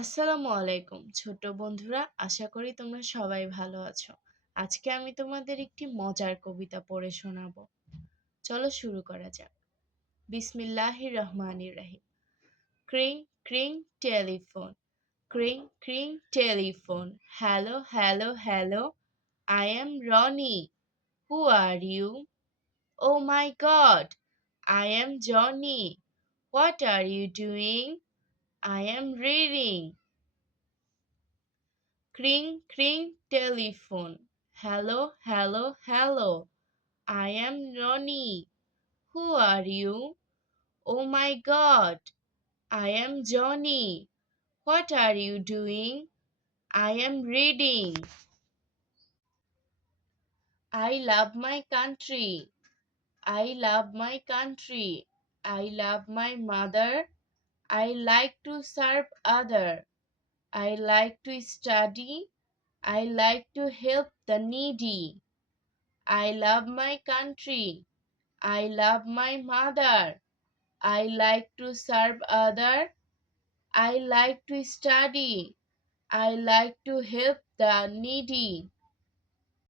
আসসালামু আলাইকুম ছোট বন্ধুরা, আশা করি তোমরা সবাই ভালো আছো। আজকে আমি তোমাদের একটি মজার কবিতা পড়ে শোনাবো। চলো শুরু করা যাক। বিসমিল্লাহির রহমানির রহিম। ক্রিং cring telephone, cring cring telephone, hello hello hello, I am Roni, who are you? Oh my god, I am Johnny, what are you doing? I am reading. Cring, cring, telephone. Hello, hello, hello. I am Ronnie. Who are you? Oh my god. I am Johnny. What are you doing? I am reading. I love my country. I love my country. I love my mother. I like to serve other. I like to study. I like to help the needy. I love my country. I love my mother. I like to serve other. I like to study. I like to help the needy.